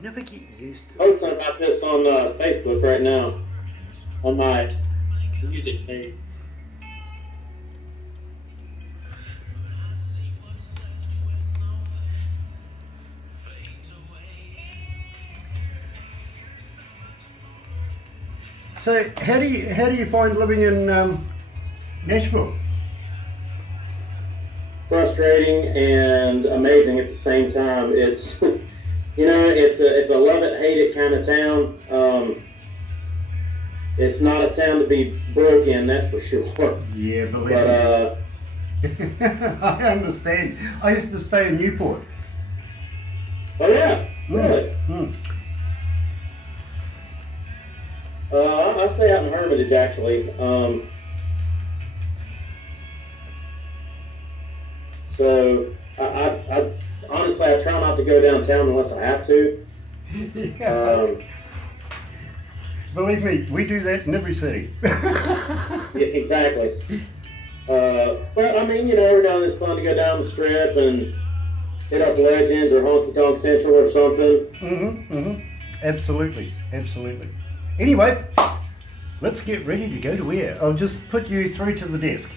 Never get used to it. Posting about this on Facebook right now on my music page. So how do you find living in Nashville? Frustrating and amazing at the same time. It's it's a love it hate it kind of town. It's not a town to be broke in, that's for sure. Yeah, believe But me. I understand. I used to stay in Newport. oh yeah, really. Mm. I stay out in Hermitage actually. So I honestly I try not to go downtown unless I have to. Yeah. Believe me, we do that in every city. Yeah, exactly. But I mean, every now and then it's fun to go down the strip and hit up Legends or Honky Tonk Central or something. Absolutely, absolutely. Anyway, let's get ready to go to air. I'll just put you through to the desk.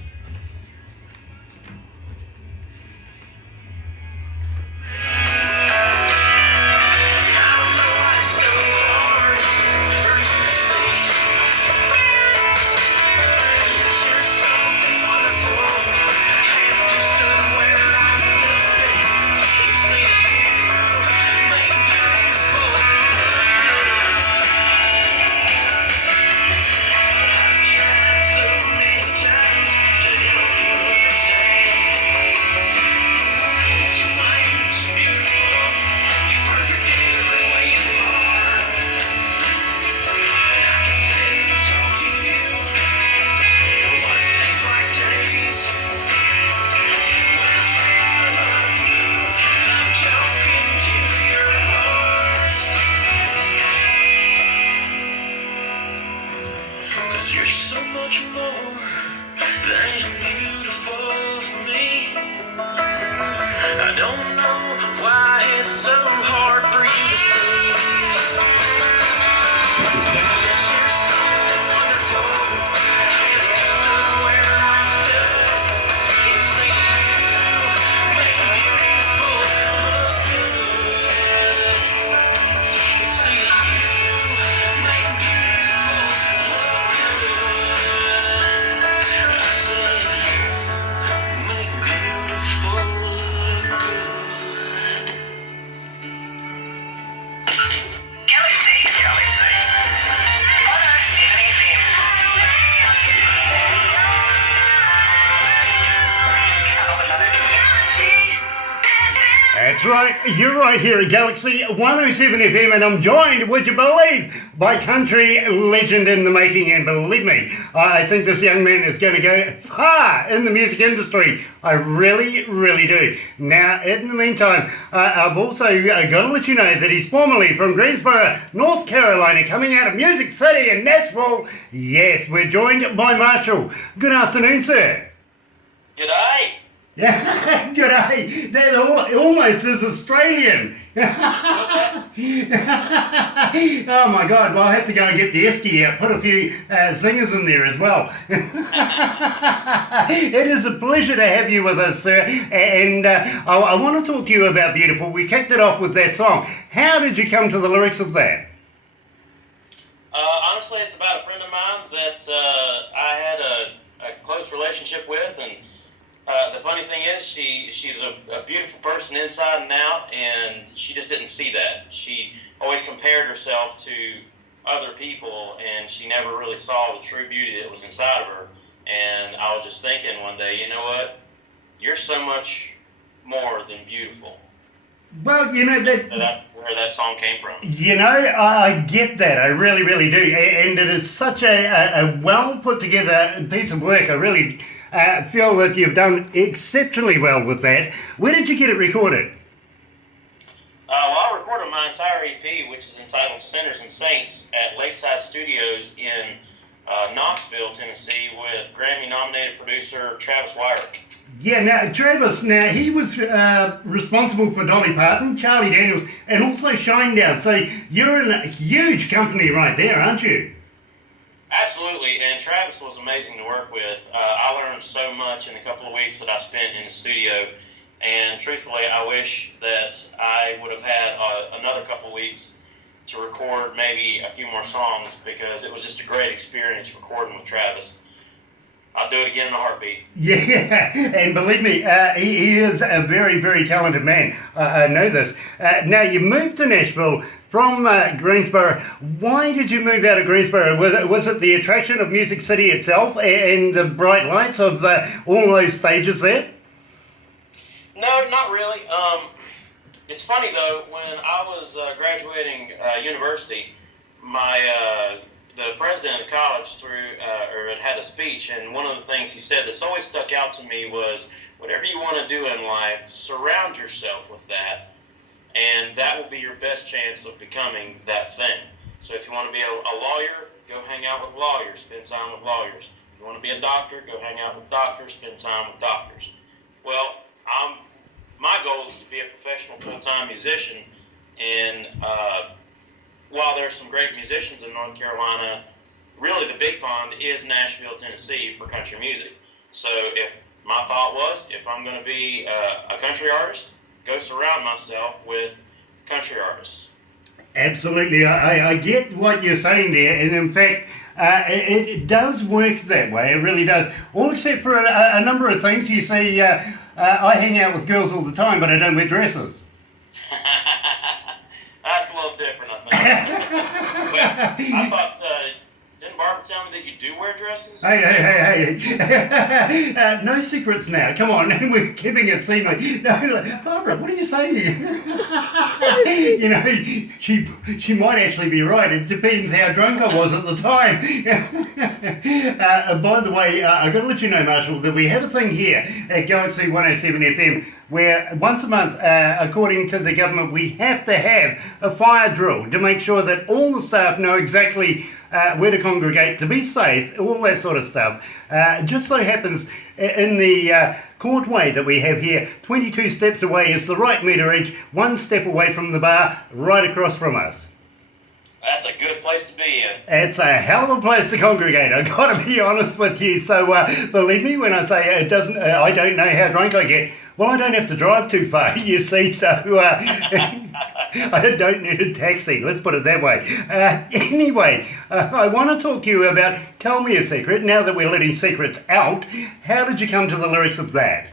That's right, you're right here at Galaxy 107 FM, and I'm joined, would you believe, by country legend in the making. And believe me, I think this young man is going to go far in the music industry. I really, really do. Now, in the meantime, I've also got to let you know that he's formerly from Greensboro, North Carolina, coming out of Music City in Nashville. Yes, we're joined by Marshall. Good afternoon, sir. G'day. Yeah, g'day. That almost is Australian. Oh my God, well I have to go and get the esky out, put a few singers in there as well. It is a pleasure to have you with us, sir, and I want to talk to you about Beautiful. We kicked it off with that song. How did you come to the lyrics of that? Honestly, it's about a friend of mine that I had a close relationship with, and the funny thing is, she's a beautiful person inside and out, and she just didn't see that. She always compared herself to other people, and she never really saw the true beauty that was inside of her. And I was just thinking one day, you know what? You're so much more than beautiful. Well, that's where that song came from. I get that. I really, really do. And it is such a well put together piece of work. I really feel that you've done exceptionally well with that. Where did you get it recorded? Well, I recorded my entire EP, which is entitled Sinners and Saints, at Lakeside Studios in Knoxville, Tennessee, with Grammy-nominated producer Travis Wyrick. Yeah, now Travis, he was responsible for Dolly Parton, Charlie Daniels, and also Shinedown. So you're in a huge company right there, aren't you? Absolutely, and Travis was amazing to work with. I learned so much in the couple of weeks that I spent in the studio, and truthfully, I wish that I would have had another couple of weeks to record maybe a few more songs, because it was just a great experience recording with Travis. I'll do it again in a heartbeat. Yeah, and believe me, he is a very, very talented man. I know this. Now, you moved to Nashville from Greensboro. Why did you move out of Greensboro? Was it the attraction of Music City itself and the bright lights of all those stages there? No, not really. It's funny though, when I was graduating university, the president of the college had a speech, and one of the things he said that's always stuck out to me was, whatever you want to do in life, surround yourself with that, and that will be your best chance of becoming that thing. So if you want to be a lawyer, go hang out with lawyers, spend time with lawyers. If you want to be a doctor, go hang out with doctors, spend time with doctors. Well, my goal is to be a professional full-time musician, and while there's some great musicians in North Carolina, really the big pond is Nashville, Tennessee for country music. So if my thought was, if I'm going to be a country artist, go surround myself with country artists. Absolutely, I get what you're saying there, and in fact, it does work that way. It really does. All except for a number of things. You see, I hang out with girls all the time, but I don't wear dresses. That's a little different, I think. But I thought, didn't Barbara tell me that you do wear dresses? Hey. No secrets now. Come on, we're keeping it secret. No, Barbara, what are you saying? You know, she might actually be right. It depends how drunk I was at the time. By the way, I've got to let you know, Marshall, that we have a thing here at Galaxy 107 FM where once a month, according to the government, we have to have a fire drill to make sure that all the staff know exactly where to congregate, to be safe, all that sort of stuff. Just so happens in the courtway that we have here, 22 steps away is the right meterage, 1 step away from the bar, right across from us. That's a good place to be in. It's a hell of a place to congregate, I've got to be honest with you. So believe me when I say I don't know how drunk I get. Well, I don't have to drive too far, you see, so I don't need a taxi, let's put it that way. Anyway, I want to talk to you about Tell Me a Secret. Now that we're letting secrets out, how did you come to the lyrics of that?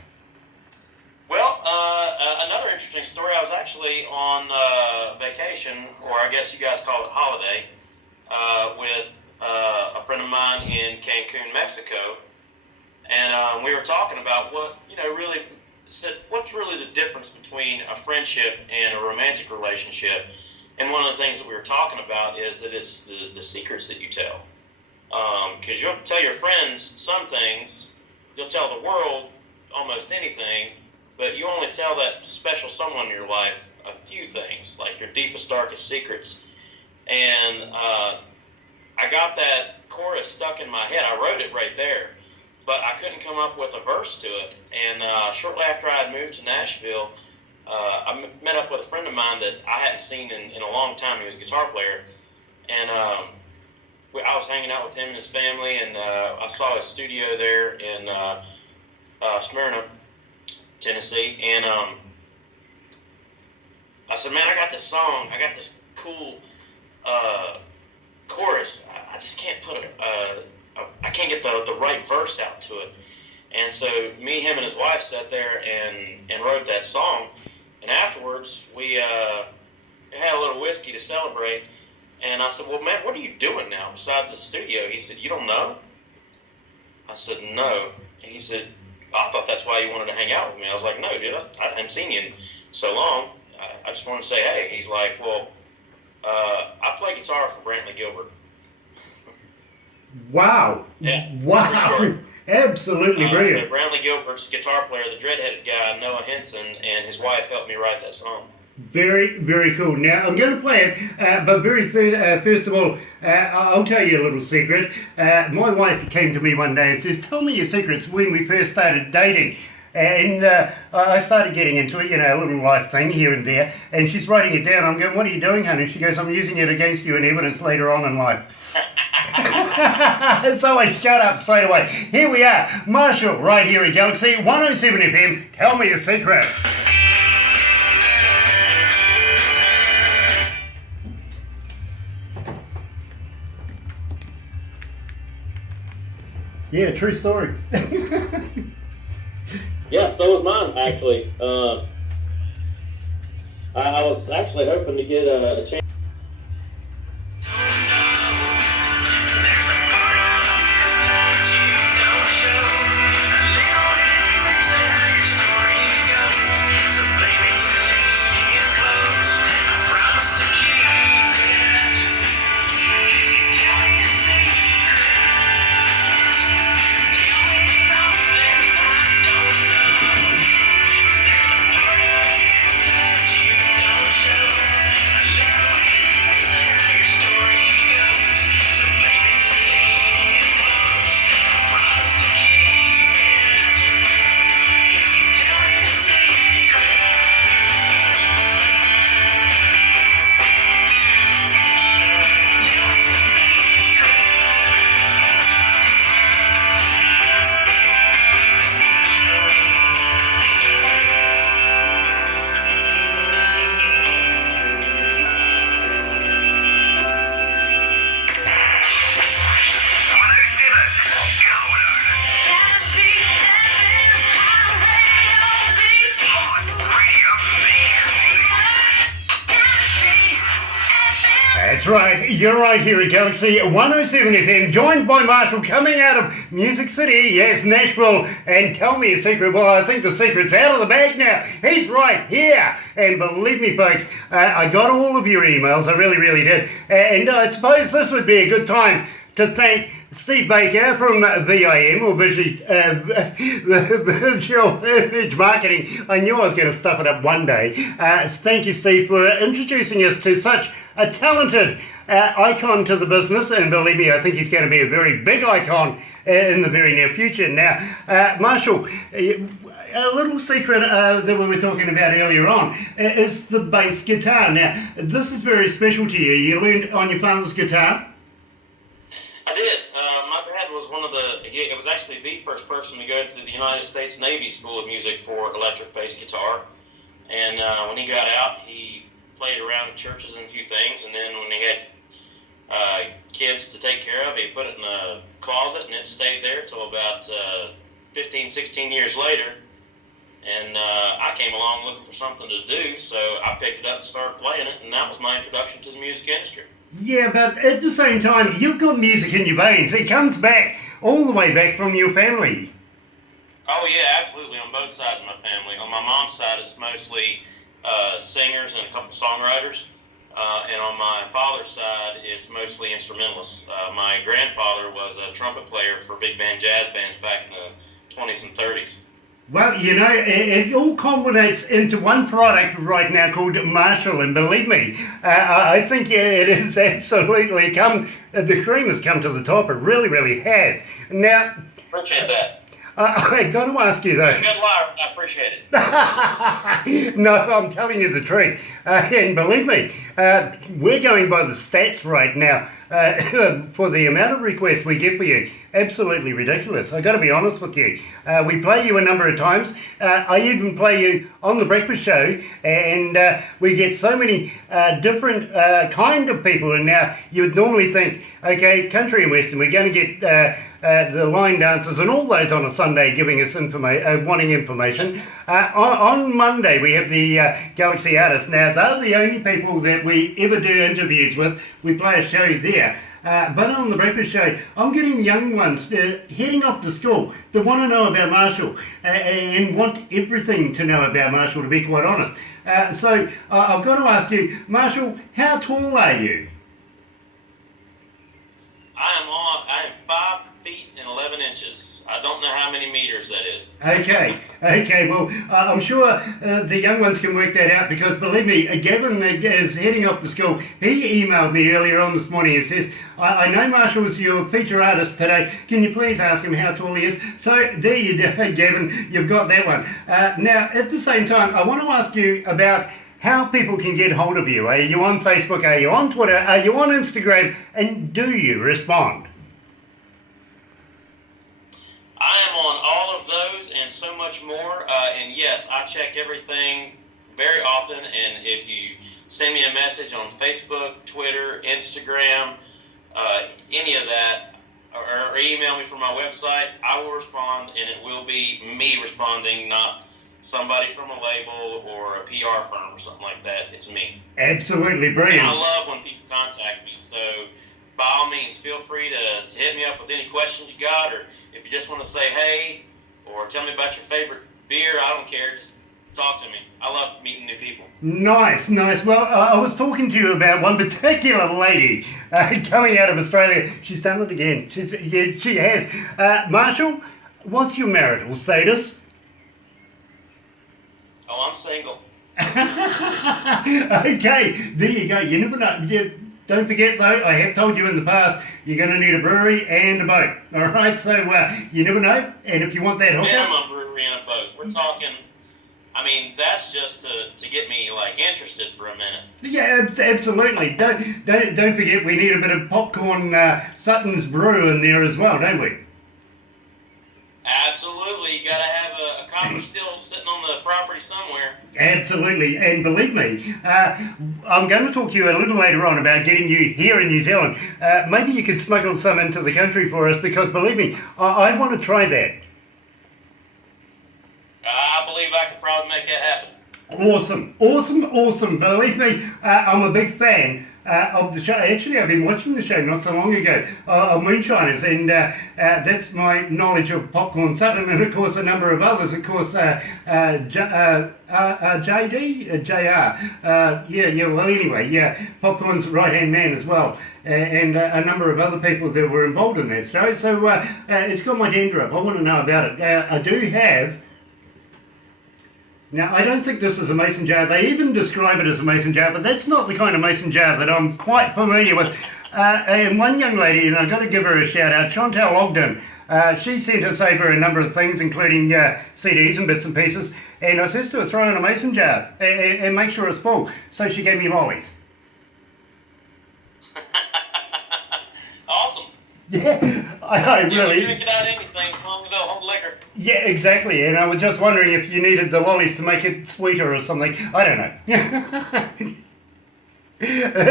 Well, another interesting story, I was actually on vacation, or I guess you guys call it holiday, with a friend of mine in Cancun, Mexico, and we were talking about what's really the difference between a friendship and a romantic relationship. And one of the things that we were talking about is that it's the secrets that you tell. Because you'll tell your friends some things, you'll tell the world almost anything, but you only tell that special someone in your life a few things, like your deepest, darkest secrets. And I got that chorus stuck in my head. I wrote it right there, but I couldn't come up with a verse to it. And shortly after I had moved to Nashville, I met up with a friend of mine that I hadn't seen in a long time. He was a guitar player. And I was hanging out with him and his family, and I saw his studio there in Smyrna, Tennessee. And I said, man, I got this song. I got this cool chorus. I just can't put I can't get the right verse out to it. And so me, him, and his wife sat there and wrote that song. And afterwards, we had a little whiskey to celebrate. And I said, well, man, what are you doing now besides the studio? He said, you don't know? I said, no. And he said, I thought that's why you wanted to hang out with me. I was like, no, dude, I hadn't seen you in so long. I just wanted to say, hey. He's like, well, I play guitar for Brantley Gilbert. Wow. Yeah. Wow. Absolutely brilliant. So Brantley Gilbert's guitar player, the dreadheaded guy, Noah Henson, and his wife helped me write that song. Very, very cool. Now, I'm going to play it, but first of all, I'll tell you a little secret. My wife came to me one day and says, tell me your secrets when we first started dating. And I started getting into it, a little life thing here and there. And she's writing it down. I'm going, what are you doing, honey? She goes, I'm using it against you in evidence later on in life. So I shut up straight away. Here we are, Marshall, right here at Galaxy 107 FM. Tell me your secret. Yeah, true story. Yeah, so was mine, actually. I was actually hoping to get a chance. That's right, you're right here at Galaxy 107 FM, joined by Marshall coming out of Music City, yes, Nashville, and tell me a secret. Well, I think the secret's out of the bag now. He's right here, and believe me, folks, I got all of your emails, I really, really did, and I suppose this would be a good time to thank Steve Baker from VIM, or Visual Image Marketing. I knew I was going to stuff it up one day. Thank you, Steve, for introducing us to such a talented icon to the business, and believe me, I think he's going to be a very big icon in the very near future. Now, Marshall, a little secret that we were talking about earlier on is the bass guitar. Now, this is very special to you. You learned on your father's guitar? I did. My dad was it was actually the first person to go to the United States Navy School of Music for electric bass guitar. And when he got out, he played around in churches and a few things. And then when he had kids to take care of, he put it in a closet, and it stayed there till about 15, 16 years later. And I came along looking for something to do, so I picked it up and started playing it, and that was my introduction to the music industry. Yeah, but at the same time, you've got music in your veins. It comes back, all the way back from your family. Oh, yeah, absolutely, on both sides of my family. On my mom's side, it's mostly singers and a couple songwriters. And on my father's side, it's mostly instrumentalists. My grandfather was a trumpet player for big band jazz bands back in the 20s and 30s. Well, you know, it all culminates into one product right now called Marshall, and believe me, I think it has absolutely the cream has come to the top. It really, really has. Now, Appreciate that. I got to ask you though. You're a good liar, I appreciate it. No, I'm telling you the truth. And believe me, we're going by the stats right now for the amount of requests we get for you. Absolutely ridiculous. I got to be honest with you. We play you a number of times. I even play you on the breakfast show, and we get so many different kind of people. And now you would normally think, okay, country and western, we're going to get the line dancers and all those on a Sunday giving us wanting information. On Monday we have the Galaxy artists. Now they're the only people that we ever do interviews with. We play a show there. But on the breakfast show, I'm getting young ones heading off to school that want to know about Marshall and want everything to know about Marshall, to be quite honest. So I've got to ask you, Marshall, how tall are you? I am 5 feet and 11 inches. I don't know how many meters that is. Okay. Well, I'm sure the young ones can work that out because, believe me, Gavin is heading off to school. He emailed me earlier on this morning and says, I know Marshall's your feature artist today. Can you please ask him how tall he is? So there you go, Gavin. You've got that one. Now, at the same time, I want to ask you about how people can get hold of you. Are you on Facebook? Are you on Twitter? Are you on Instagram? And do you respond? I am on all of those and so much more. And yes, I check everything very often. And if you send me a message on Facebook, Twitter, Instagram, any of that, or email me from my website, I will respond, and it will be me responding, not somebody from a label or a PR firm or something like that. It's me. Absolutely brilliant. And I love when people contact me. So by all means, feel free to hit me up with any questions you got, or if you just want to say hey, or tell me about your favorite beer, I don't care. Just talk to me. I love meeting new people. Nice. Well, I was talking to you about one particular lady coming out of Australia. She's done it again. She has. Marshall, what's your marital status? Oh, I'm single. Okay, there you go. You never know. Don't forget though, I have told you in the past, you're going to need a brewery and a boat. All right, so you never know. And if you want that hookup, minimum brewery and a boat. We're talking. I mean, that's just to get me like interested for a minute. yeah, absolutely. Don't forget, we need a bit of popcorn Sutton's Brew in there as well, don't we? Absolutely, you got to have a copper still sitting on the property somewhere. Absolutely, and believe me, I'm going to talk to you a little later on about getting you here in New Zealand. Maybe you could smuggle some into the country for us because, believe me, I want to try that. I believe I could probably make that happen. Awesome. Believe me, I'm a big fan of the show. Actually, I've been watching the show not so long ago of Moonshiners, and that's my knowledge of Popcorn Sutton, and of course a number of others. Of course, JR. Well, anyway, Popcorn's right-hand man as well, and a number of other people that were involved in that show. So it's got my dander up. I want to know about it. I do have. Now, I don't think this is a mason jar. They even describe it as a mason jar, but that's not the kind of mason jar that I'm quite familiar with. And one young lady, and I've got to give her a shout out, Chantal Ogden, she sent us over a number of things, including CDs and bits and pieces, and I says to her, throw in a mason jar and make sure it's full. So she gave me lollies. Awesome. Yeah, I really... You can get out anything as long as they'll hold liquor. Yeah, exactly, and I was just wondering if you needed the lollies to make it sweeter or something. I don't know.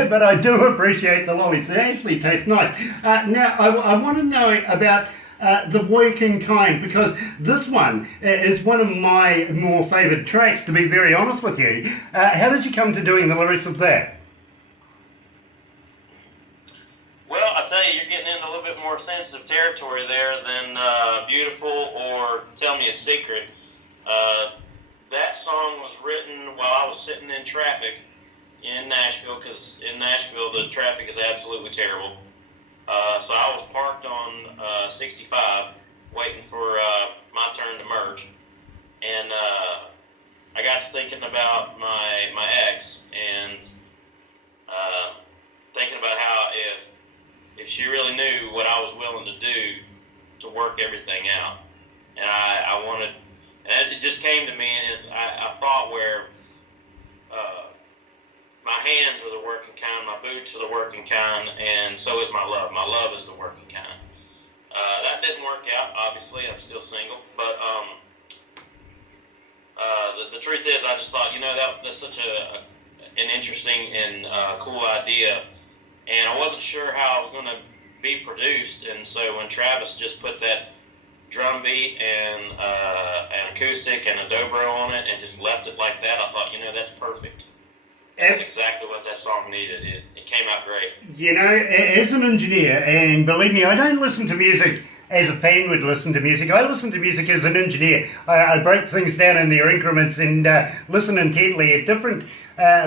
But I do appreciate the lollies. They actually taste nice. Now, I want to know about the Working Kind, because this one is one of my more favoured tracks, to be very honest with you. How did you come to doing the lyrics of that? Well, I tell you, you're getting into a little bit more sensitive territory there than Beautiful or Tell Me a Secret. That song was written while I was sitting in traffic in Nashville, because in Nashville the traffic is absolutely terrible. So I was parked on 65 waiting for my turn to merge. And I got to thinking about my ex and thinking about how if she really knew what I was willing to do to work everything out. And I wanted, and it just came to me, and I thought where my hands are the working kind, my boots are the working kind, and so is my love. My love is the working kind. That didn't work out, obviously. I'm still single. But the truth is, I just thought, that's such an interesting and cool idea. And I wasn't sure how it was going to be produced, and so when Travis just put that drum beat and an acoustic and a dobro on it and just left it like that, I thought, that's perfect. That's exactly what that song needed. It came out great. As an engineer, and believe me, I don't listen to music as a fan would listen to music. I listen to music as an engineer. I break things down in their increments and listen intently at different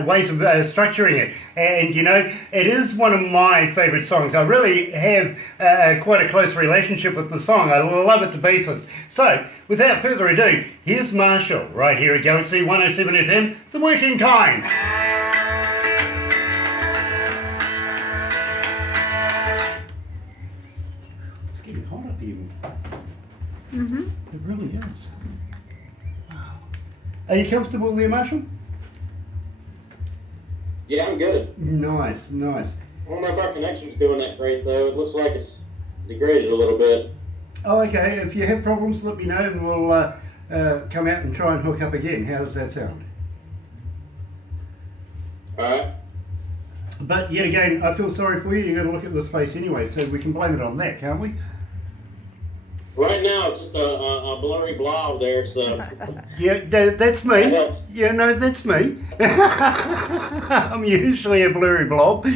ways of structuring it. And you know, it is one of my favourite songs. I really have quite a close relationship with the song. I love it to pieces. So, without further ado, here's Marshall right here at Galaxy 107 FM, The Working Kind. It's getting hot up here. It really is. Wow. Are you comfortable there, Marshall? Yeah, I'm good. Nice, nice. I don't know if our connection's doing that great, though. It looks like it's degraded a little bit. Oh, okay. If you have problems, let me know and we'll come out and try and hook up again. How does that sound? Alright. But yet again, I feel sorry for you. You've got to look at this face anyway, so we can blame it on that, can't we? Right now, it's just a blurry blob there, so... Yeah, that's me. That helps. Yeah, no, that's me. I'm usually a blurry blob.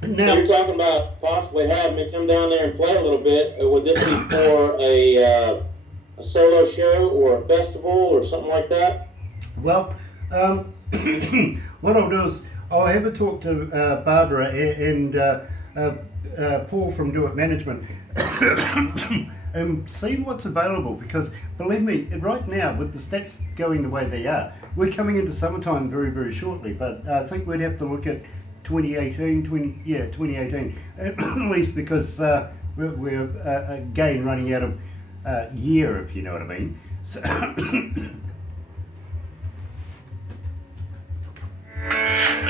So Now, you're talking about possibly having me come down there and play a little bit. Would this be for a solo show or a festival or something like that? well, what I'll do is I'll have a talk to Barbara and Paul from Do It Management and see what's available, because believe me, right now with the stats going the way they are, we're coming into summertime very, very shortly, but I think we'd have to look at 2018, at least, because we're again running out of year, if you know what I mean. So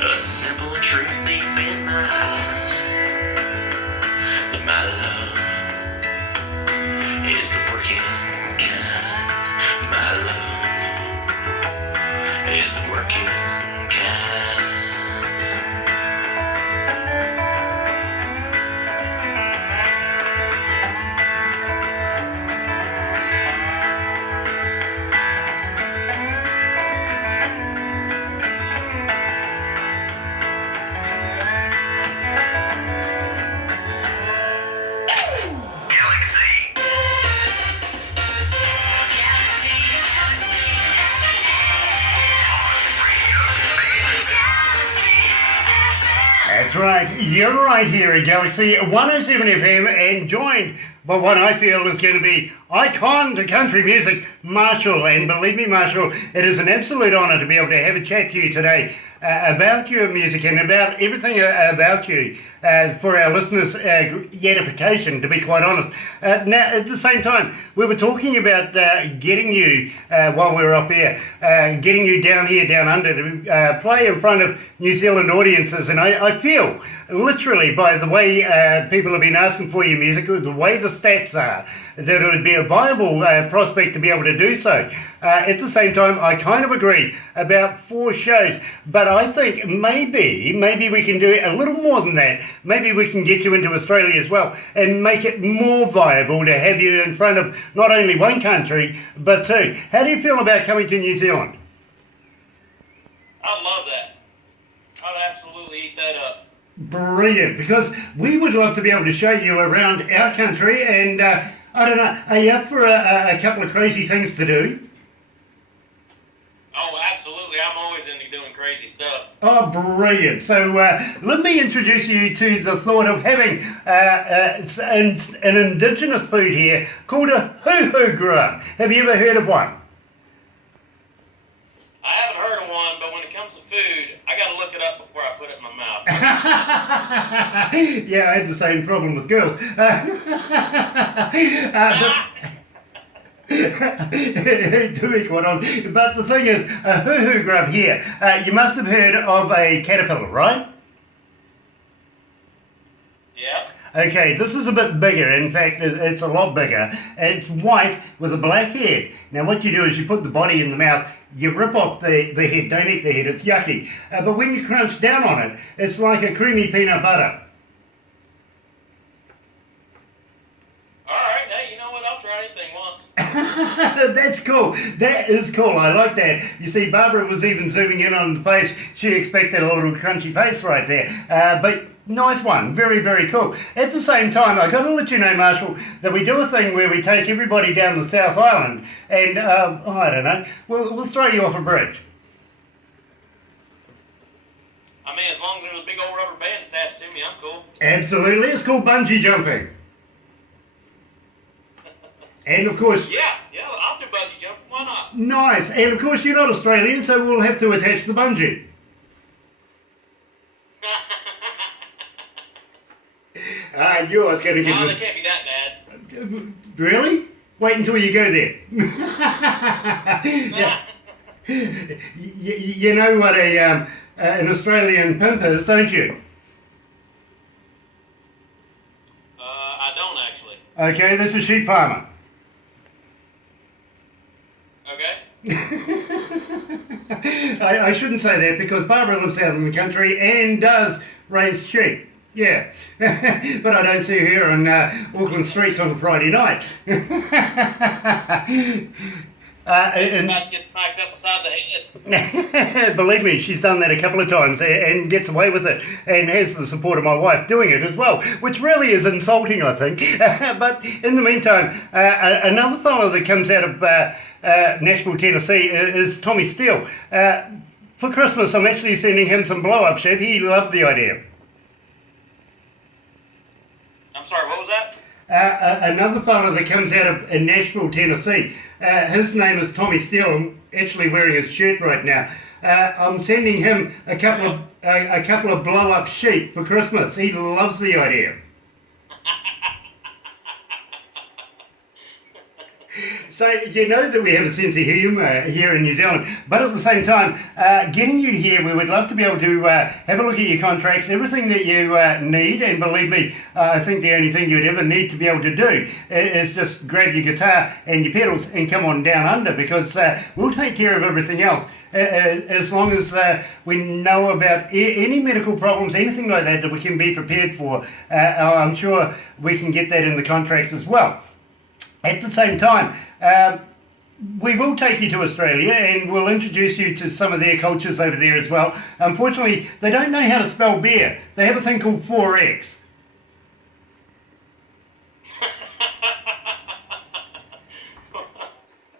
a simple truth deep in my eyes, that my love is the working kind. My love is the working kind. That's right, you're right here at Galaxy 107 FM and joined by what I feel is going to be icon to country music, Marshall. And believe me, Marshall, it is an absolute honour to be able to have a chat to you today about your music and about everything about you for our listeners' edification, to be quite honest. Now, at the same time, we were talking about getting you, while we were up here, getting you down here, down under, to play in front of New Zealand audiences. And I feel, literally, by the way people have been asking for your music, the way the stats are, that it would be a viable prospect to be able to do so. At the same time, I kind of agree about 4 shows, but I think maybe we can do a little more than that. Maybe we can get you into Australia as well and make it more viable to have you in front of not only one country, but 2. How do you feel about coming to New Zealand? I love that. I'd absolutely eat that up. Brilliant, because we would love to be able to show you around our country, and I don't know, are you up for a couple of crazy things to do? Oh, absolutely. I'm always into doing crazy stuff. Oh, brilliant. So let me introduce you to the thought of having an indigenous food here called a hoo-hoo grub. Have you ever heard of one? I haven't heard of one, but when it comes to food, I got to look it up before I put it in my mouth. Yeah, I had the same problem with girls. To be quite honest. But the thing is, a hoo-hoo grub here, you must have heard of a caterpillar, right? Yeah. Okay, this is a bit bigger. In fact, it's a lot bigger. It's white with a black head. Now what you do is you put the body in the mouth, you rip off the head, don't eat the head, it's yucky. But when you crunch down on it, it's like a creamy peanut butter. All right. Now, you know what? I'll I'll try anything once. That's cool. That is cool. I like that. You see, Barbara was even zooming in on the face. She expected a little crunchy face right there. But nice one. Very, very cool. At the same time, I got to let you know, Marshall, that we do a thing where we take everybody down the South Island and, I don't know, we'll throw you off a bridge. I mean, as long as there's a big old rubber band attached to me, I'm cool. Absolutely. It's called bungee jumping. And of course... Yeah, I'll do bungee jumping. Why not? Nice. And of course, you're not Australian, so we'll have to attach the bungee. You're going to get... No, they can't be that bad. Really? Wait until you go there. You know what an Australian pimp is, don't you? I don't actually. Okay, that's a sheep farmer. Okay. I shouldn't say that because Barbara lives out in the country and does raise sheep. Yeah, but I don't see her on Auckland streets on a Friday night. About to get smacked up beside the head. Believe me, she's done that a couple of times and gets away with it and has the support of my wife doing it as well, which really is insulting, I think. But in the meantime, another fellow that comes out of Nashville, Tennessee is Tommy Steele. For Christmas, I'm actually sending him some blow-up shit. He loved the idea. I'm sorry, what was that? Another fellow that comes out of Nashville, Tennessee. His name is Tommy Steele. I'm actually wearing his shirt right now. I'm sending him a couple of blow-up sheep for Christmas. He loves the idea. So you know that we have a sense of humour here in New Zealand, but at the same time, getting you here, we would love to be able to have a look at your contracts, everything that you need, and believe me, I think the only thing you'd ever need to be able to do is just grab your guitar and your pedals and come on down under, because we'll take care of everything else. As long as we know about any medical problems, anything like that we can be prepared for, I'm sure we can get that in the contracts as well. At the same time, we will take you to Australia and we'll introduce you to some of their cultures over there as well. Unfortunately, they don't know how to spell beer. They have a thing called 4X.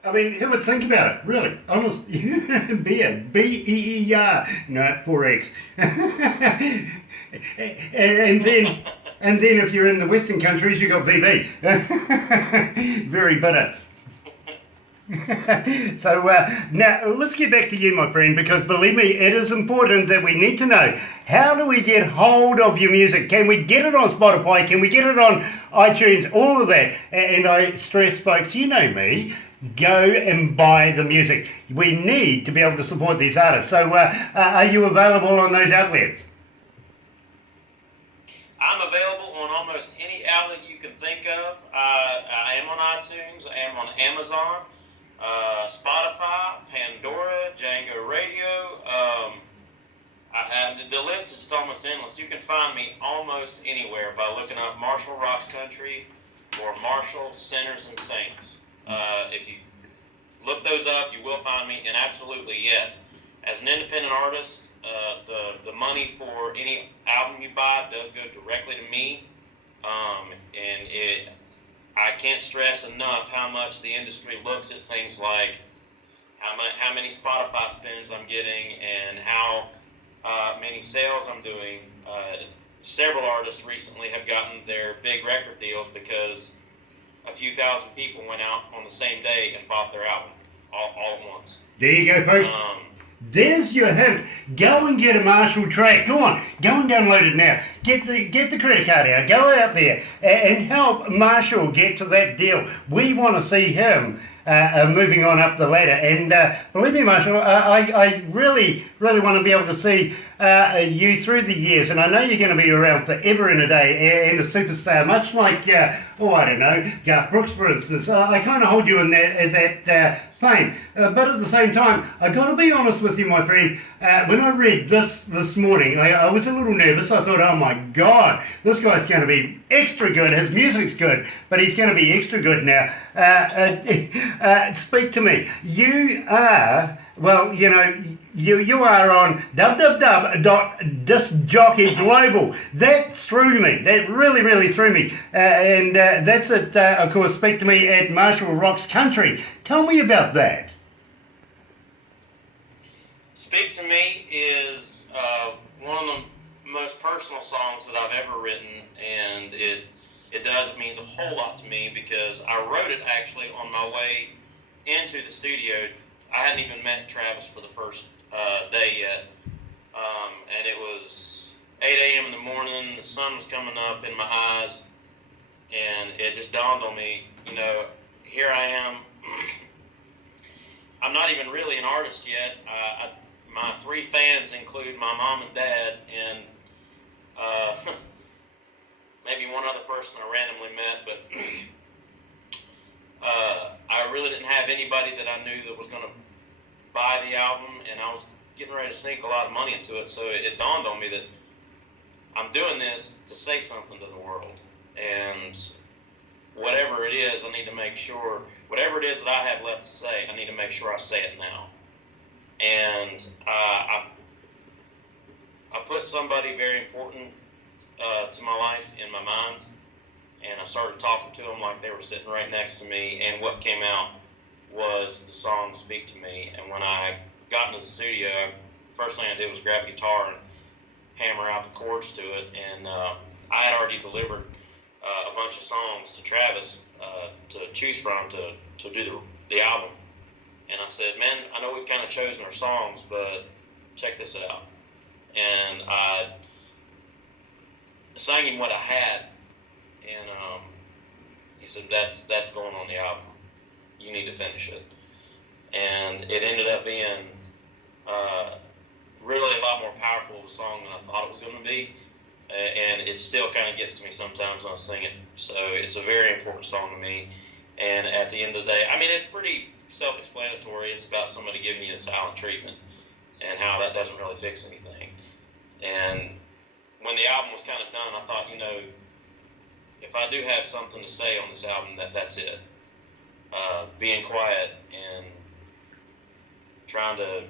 I mean, who would think about it, really? Honest, beer, B-E-E-R, not 4X. And then if you're in the Western countries, you got VB. Very bitter. So now let's get back to you, my friend, because believe me, it is important that we need to know, how do we get hold of your music? Can we get it on Spotify? Can we get it on iTunes? All of that. And I stress, folks, you know me, go and buy the music. We need to be able to support these artists. So are you available on those outlets? I'm available on almost any outlet you can think of. I am on iTunes. I am on Amazon, Spotify, Pandora, Django Radio. The list is almost endless. You can find me almost anywhere by looking up Marshall Rocks Country or Marshall Sinners and Saints. If you look those up, you will find me. And absolutely, yes, as an independent artist, the money for any album you buy does go directly to me, and I can't stress enough how much the industry looks at things like how many Spotify spins I'm getting and how many sales I'm doing. Several artists recently have gotten their big record deals because a few thousand people went out on the same day and bought their album all at once. There you go, folks. There's your hint. Go and get a Marshall track. Go on, go and download it now. Get the credit card out. Go out there and help Marshall get to that deal. We want to see him moving on up the ladder. And believe me, Marshall, I really want to be able to see you through the years. And I know you're going to be around forever and a day and a superstar, much like, I don't know, Garth Brooks, for instance. I kind of hold you in that fame. But at the same time, I got to be honest with you, my friend. When I read this morning, I was a little nervous. I thought, oh my God, this guy's going to be extra good. His music's good, but he's going to be extra good now. Speak to me. You are, well, you know, you are on www.discjockeyglobal. That threw me. That really threw me. And that's at, of course, Speak to Me at Marshall Rocks Country. Tell me about that. Speak to Me is one of the most personal songs that I've ever written, and it means a whole lot to me because I wrote it actually on my way into the studio. I hadn't even met Travis for the first day yet, and it was 8 a.m. in the morning. The sun was coming up in my eyes, and it just dawned on me, you know, here I am. I'm not even really an artist yet. My 3 fans include my mom and dad, and maybe one other person I randomly met, but I really didn't have anybody that I knew that was going to buy the album, and I was getting ready to sink a lot of money into it, so it dawned on me that I'm doing this to say something to the world, and whatever it is, I need to make sure, whatever it is that I have left to say, I need to make sure I say it now. And I put somebody very important to my life in my mind, and I started talking to them like they were sitting right next to me, and what came out was the song Speak to Me. And when I got into the studio, first thing I did was grab a guitar and hammer out the chords to it, and I had already delivered a bunch of songs to Travis to choose from to do the album. And I said, man, I know we've kind of chosen our songs, but check this out. And I sang him what I had, and he said, that's going on the album. You need to finish it. And it ended up being really a lot more powerful of a song than I thought it was going to be. And it still kind of gets to me sometimes when I sing it. So it's a very important song to me. And at the end of the day, I mean, it's pretty self-explanatory. It's about somebody giving you a silent treatment and how that doesn't really fix anything. And when the album was kind of done, I thought, you know, if I do have something to say on this album, that's it. Being quiet and trying to,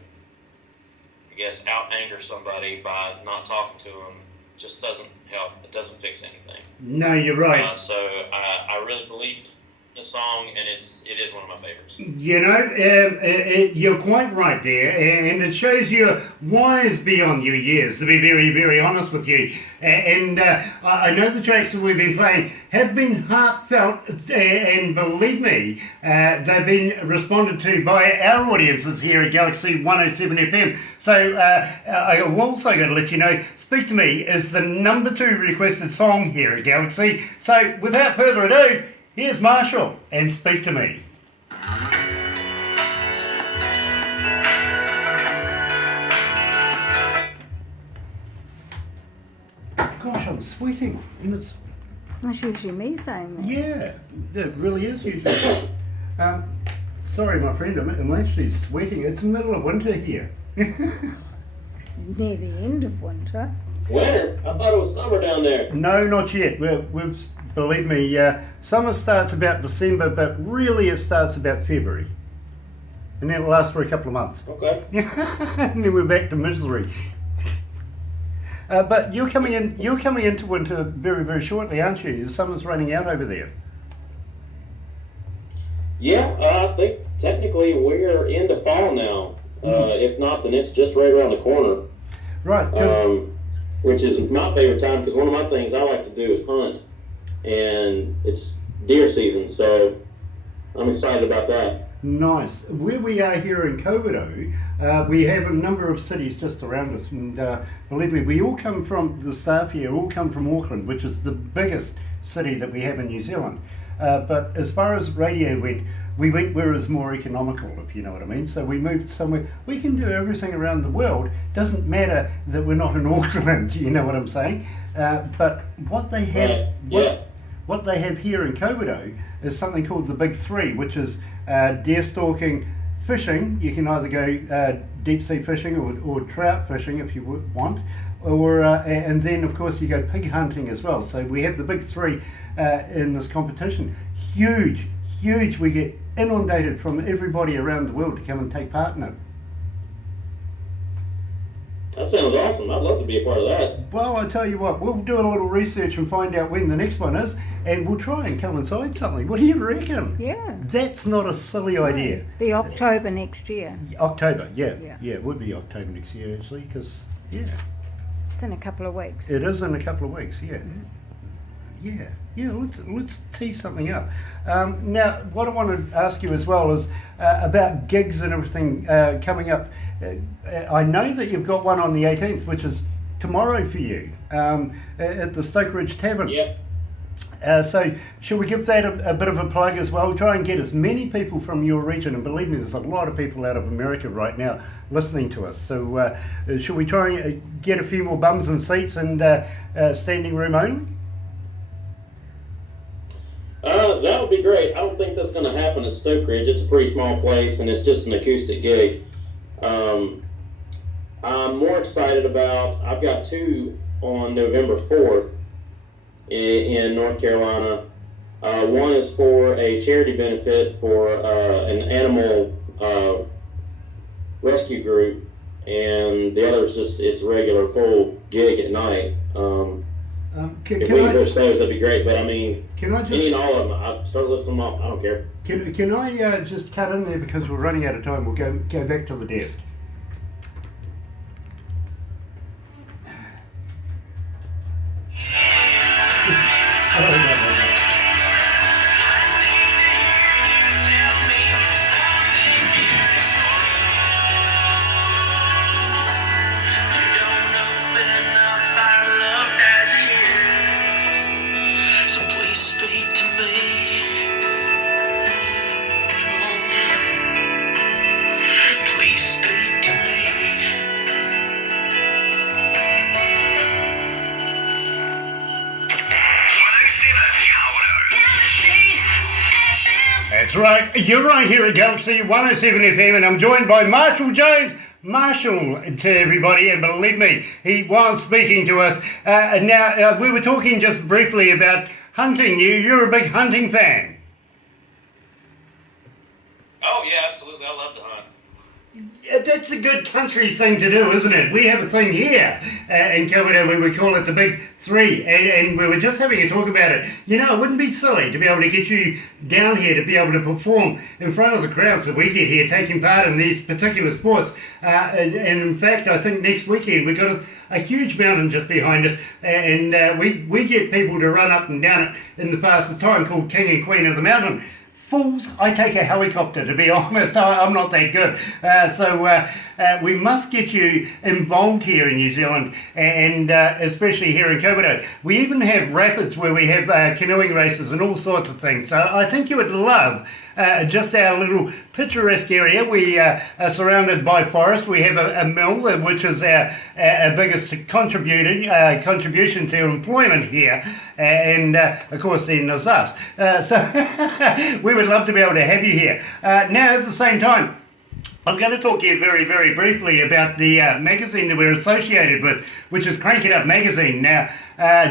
I guess, out-anger somebody by not talking to them just doesn't help. It doesn't fix anything. No, you're right. So I really believe the song, and it is one of my favorites. You know, you're quite right there, and it shows you're wise beyond your years, to be very honest with you. And I know the tracks that we've been playing have been heartfelt, and believe me, they've been responded to by our audiences here at Galaxy 107 FM. So I've also got to let you know, Speak to Me is the #2 requested song here at Galaxy. So without further ado, here's Marshall and Speak to Me. Gosh, I'm sweating. And it's, That's usually me saying that. yeah, it really is usually. Sorry, my friend, I'm actually sweating. It's the middle of winter here. Near the end of winter. Winter? I thought it was summer down there. No, not yet. We've believe me, summer starts about December, but really it starts about February. And then it lasts for a couple of months. Okay. And then we're back to misery. But you're coming into winter very shortly, aren't you? The summer's running out over there. Yeah, I think technically we're into fall now. If not, then it's just right around the corner. Right. Which is my favorite time, because one of my things I like to do is hunt. And it's deer season, so I'm excited about that. Nice. Where we are here in Kokodo, we have a number of cities just around us, and believe me, we all come from, the staff here all come from Auckland, which is the biggest city that we have in New Zealand. But as far as radio went, we went where it's more economical, if you know what I mean. So we moved somewhere. We can do everything around the world. Doesn't matter that we're not in Auckland, you know what I'm saying? But what they have, what they have here in Kokodo is something called the Big Three, which is deer stalking, fishing, you can either go deep sea fishing or trout fishing if you want, or and then of course you go pig hunting as well. So we have the big three in this competition. Huge. We get inundated from everybody around the world to come and take part in it. That sounds awesome. I'd love to be a part of that. Well, I tell you what, we'll do a little research and find out when the next one is, and we'll try and coincide something. What do you reckon? Yeah. That's not a silly idea. Be October next year. October, yeah, Yeah. it would be October next year actually, because It's in a couple of weeks. it is in a couple of weeks. Let's tee something up. Now, what I want to ask you as well is about gigs and everything coming up. I know that you've got one on the 18th, which is tomorrow for you, at the Stoke Ridge Tavern. Yep. So should we give that a bit of a plug as well? Try and get as many people from your region, and believe me, there's a lot of people out of America right now listening to us. So should we try and get a few more bums and seats and standing room only? That would be great. I don't think that's going to happen at Stoke Ridge. It's a pretty small place, and it's just an acoustic gig. I'm more excited about, I've got two on November 4th in North Carolina. One is for a charity benefit for an animal rescue group, and the other is just, it's a regular full gig at night. If we can push those, that'd be great. But I mean, any and all of them, I'll start listing them off. I don't care. Can I just cut in there because we're running out of time? We'll go back to the desk. Sorry about that. That's right, you're right here at Galaxy 107 FM, and I'm joined by Marshall Jones. Marshall to everybody, and believe me, he was speaking to us. Now, we were talking just briefly about hunting. You're a big hunting fan. Oh, yeah, absolutely. I love to hunt. That's a good country thing to do, isn't it? We have a thing here in Canada where we call it the Big Three, and we were just having a talk about it. You know, it wouldn't be silly to be able to get you down here to be able to perform in front of the crowds that we get here, taking part in these particular sports. And in fact, I think next weekend we've got a huge mountain just behind us, and we get people to run up and down it in the fastest time, called King and Queen of the Mountain. Fools, I take a helicopter, to be honest. I'm not that good. So we must get you involved here in New Zealand, and especially here in Komodo. We even have rapids where we have canoeing races and all sorts of things. So I think you would love just our little picturesque area. We are surrounded by forest. We have a mill, which is our biggest contribution to employment here. And of course, then there's us. So we would love to be able to have you here. Now, at the same time, I'm going to talk here very, very briefly about the magazine that we're associated with, which is Crank It Up Magazine. Now,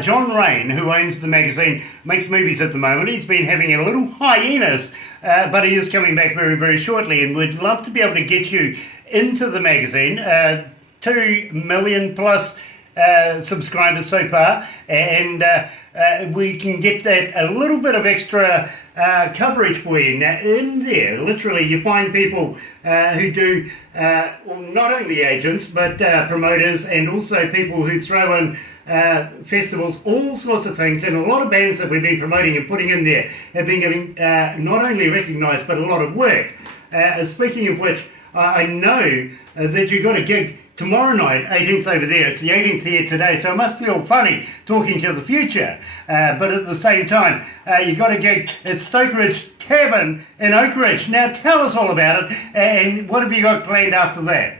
John Rain, who owns the magazine, makes movies at the moment. He's been having a little hiatus, but he is coming back very, very shortly, and we'd love to be able to get you into the magazine. 2 million plus subscribers so far, and we can get that a little bit of extra coverage for you. Now, in there, literally, you find people who do not only agents, but promoters, and also people who throw in festivals, all sorts of things, and a lot of bands that we've been promoting and putting in there have been getting not only recognised, but a lot of work. Speaking of which, I know that you've got a gig tomorrow night, 18th over there. It's the 18th here today, so it must feel funny talking to the future. But at the same time, you got a gig at Stoke Ridge Tavern in Oak Ridge. Now tell us all about it, and what have you got planned after that?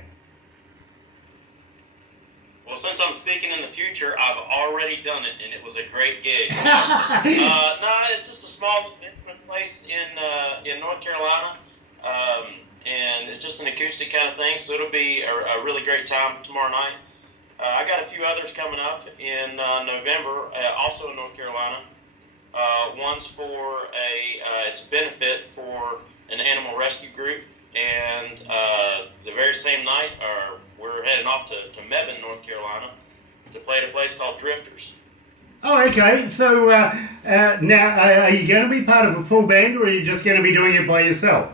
Well, since I'm speaking in the future, I've already done it, and it was a great gig. No, it's just a small, intimate place in North Carolina. and it's just an acoustic kind of thing. So it'll be a really great time tomorrow night. I got a few others coming up in November, also in North Carolina. One's for it's a benefit for an animal rescue group, and the very same night, we're heading off to Mebane, North Carolina, to play at a place called Drifters. Oh, okay. So now, are you going to be part of a full band, or are you just going to be doing it by yourself?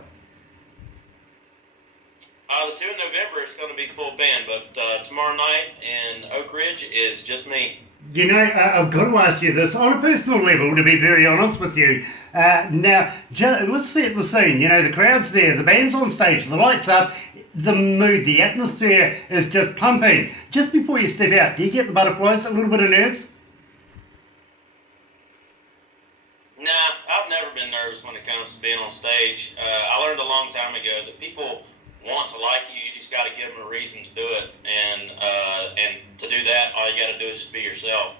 The 2 in November is going to be full band, but tomorrow night in Oak Ridge is just me. You know, I've got to ask you this on a personal level, to be very honest with you. Now, let's set the scene. You know, the crowd's there, the band's on stage, the lights up, the mood, the atmosphere is just pumping. Just before you step out, do you get the butterflies, a little bit of nerves? Nah, I've never been nervous when it comes to being on stage. I learned a long time ago that people want to like you, you just got to give them a reason to do it, and to do that, all you got to do is just be yourself.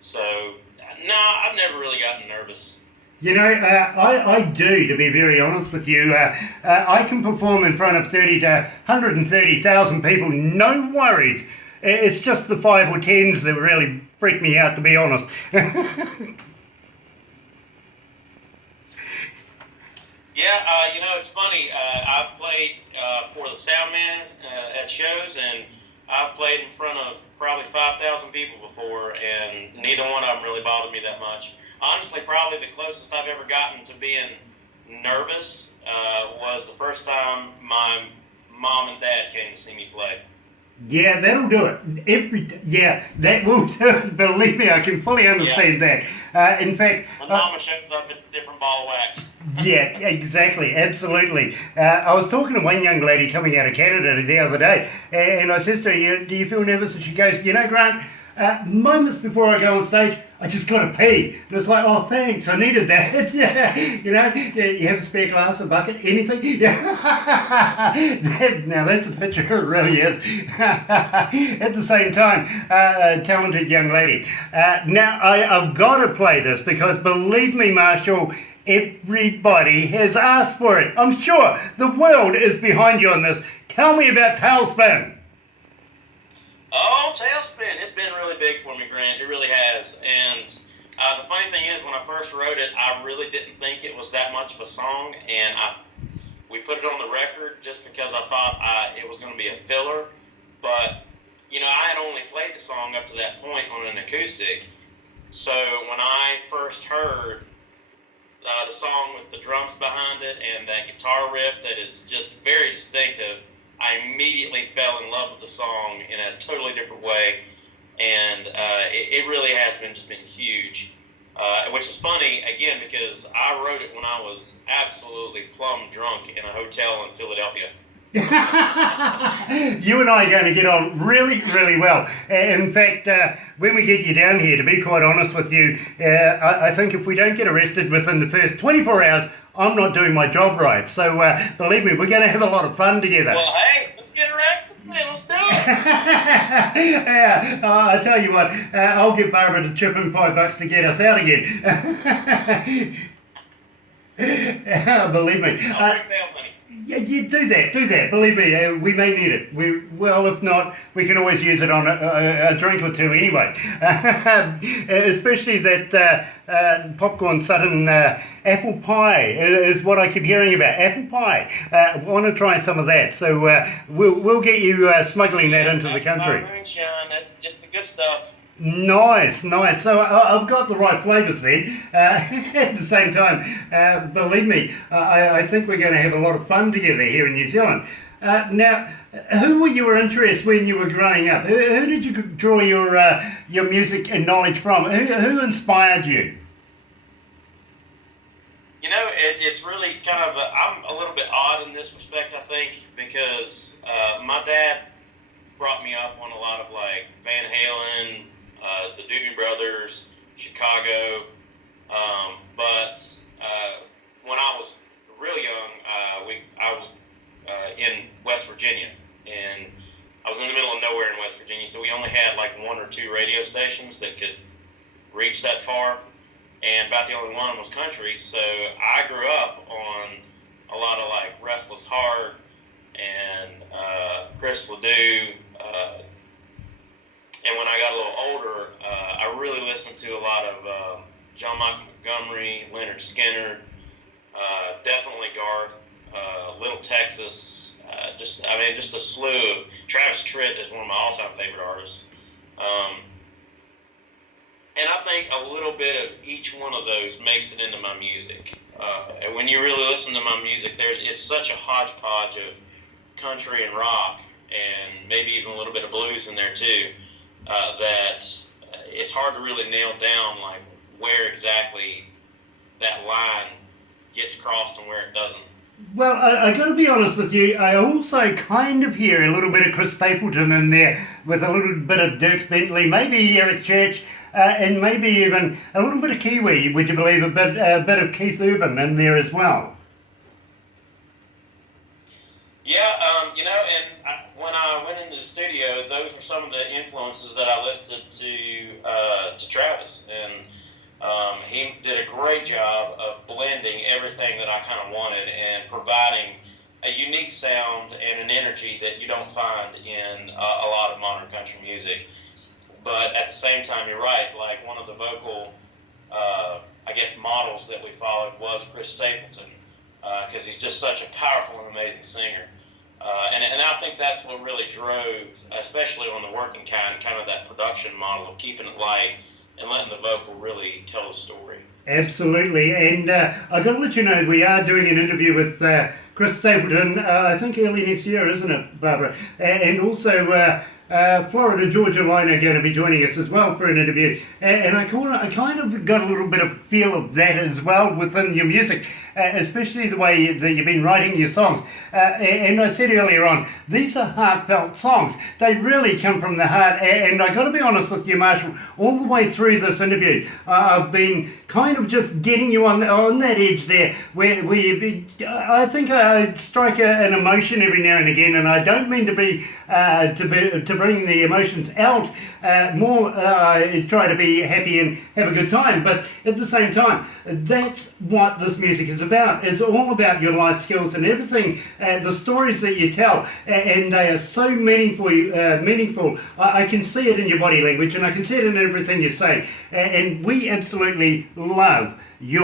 So, I've never really gotten nervous. You know, I do, to be very honest with you. I can perform in front of 30 to 130,000 people, no worries. It's just the 5 or 10s that really freak me out, to be honest. Yeah, you know, it's funny. I've played for the Soundman at shows, and I've played in front of probably 5,000 people before, and neither one of them really bothered me that much. Honestly, probably the closest I've ever gotten to being nervous was the first time my mom and dad came to see me play. Yeah, that'll do it. That will do it. Believe me, I can fully understand that. In fact, my mama shows up at a different ball of wax. Yeah, exactly, absolutely. I was talking to one young lady coming out of Canada the other day, and I said to her, do you feel nervous? And she goes, you know, Grant, moments before I go on stage, I just got to pee. And it's like, oh, thanks, I needed that. Yeah, you know, you have a spare glass, a bucket, anything? Yeah. Now that's a picture, it really is. At the same time, a talented young lady. Now, I've got to play this because, believe me, Marshall, everybody has asked for it. I'm sure the world is behind you on this. Tell me about Tailspin. Oh, Tailspin. It's been really big for me, Grant. It really has. And the funny thing is, when I first wrote it, I really didn't think it was that much of a song. And we put it on the record just because I thought it was going to be a filler. But, you know, I had only played the song up to that point on an acoustic. So when I first heard the song with the drums behind it and that guitar riff that is just very distinctive, I immediately fell in love with the song in a totally different way, and it really has been huge, which is funny, again, because I wrote it when I was absolutely plumb drunk in a hotel in Philadelphia. You and I are going to get on really, really well. In fact, when we get you down here, to be quite honest with you, I think if we don't get arrested within the first 24 hours, I'm not doing my job right. So believe me, we're going to have a lot of fun together. Well, hey, let's get arrested then. Let's do it. Yeah, I tell you what, I'll get Barbara to chip in $5 to get us out again. Believe me. I'll bring bail money. Yeah, you do that. Believe me, we may need it. Well, if not, we can always use it on a drink or two anyway. Especially that popcorn Sutton apple pie is what I keep hearing about. Apple pie. I want to try some of that. So we'll get you smuggling that into the country. Moonshine, that's just the good stuff. Nice. So I've got the right flavours then. At the same time, believe me, I think we're going to have a lot of fun together here in New Zealand. Now, who were your interests when you were growing up? Who did you draw your music and knowledge from? Who inspired you? You know, it's really kind of I'm a little bit odd in this respect, I think, because my dad brought me up on a lot of like Van Halen, the Doobie Brothers, Chicago, but when I was real young, I was in West Virginia, and I was in the middle of nowhere in West Virginia, so we only had like 1 or 2 radio stations that could reach that far, and about the only one was country, so I grew up on a lot of like Restless Heart, and Chris Ledoux. And when I got a little older, I really listened to a lot of John Michael Montgomery, Leonard Skinner, definitely Garth, Little Texas, just a slew of. Travis Tritt is one of my all-time favorite artists. And I think a little bit of each one of those makes it into my music. And when you really listen to my music, it's such a hodgepodge of country and rock, and maybe even a little bit of blues in there too, that it's hard to really nail down like where exactly that line gets crossed and where it doesn't. Well, I got to be honest with you, I also kind of hear a little bit of Chris Stapleton in there with a little bit of Dirk Bentley, maybe Eric Church, and maybe even a little bit of Kiwi, would you believe, a bit of Keith Urban in there as well. Yeah, when I went into the studio, those were some of the influences that I listed to Travis, and he did a great job of blending everything that I kind of wanted and providing a unique sound and an energy that you don't find in a lot of modern country music. But at the same time, you're right, like one of the vocal, models that we followed was Chris Stapleton, because he's just such a powerful and amazing singer. And I think that's what really drove, especially on the Working kind of that production model of keeping it light and letting the vocal really tell the story. Absolutely, and I got to let you know we are doing an interview with Chris Stapleton, I think early next year, isn't it, Barbara? And also Florida Georgia Line are going to be joining us as well for an interview, and I kind of got a little bit of feel of that as well within your music, especially the way that you've been writing your songs. And I said earlier on, these are heartfelt songs. They really come from the heart, and I got to be honest with you, Marshall, all the way through this interview, I've been kind of just getting you on that edge there, where I think I strike an emotion every now and again, and I don't mean to be to bring the emotions out, more try to be happy and have a good time, but at the same time, that's what this music is about. It's all about your life skills and everything, the stories that you tell, and they are so meaningful. I can see it in your body language, and I can see it in everything you say, and we absolutely love your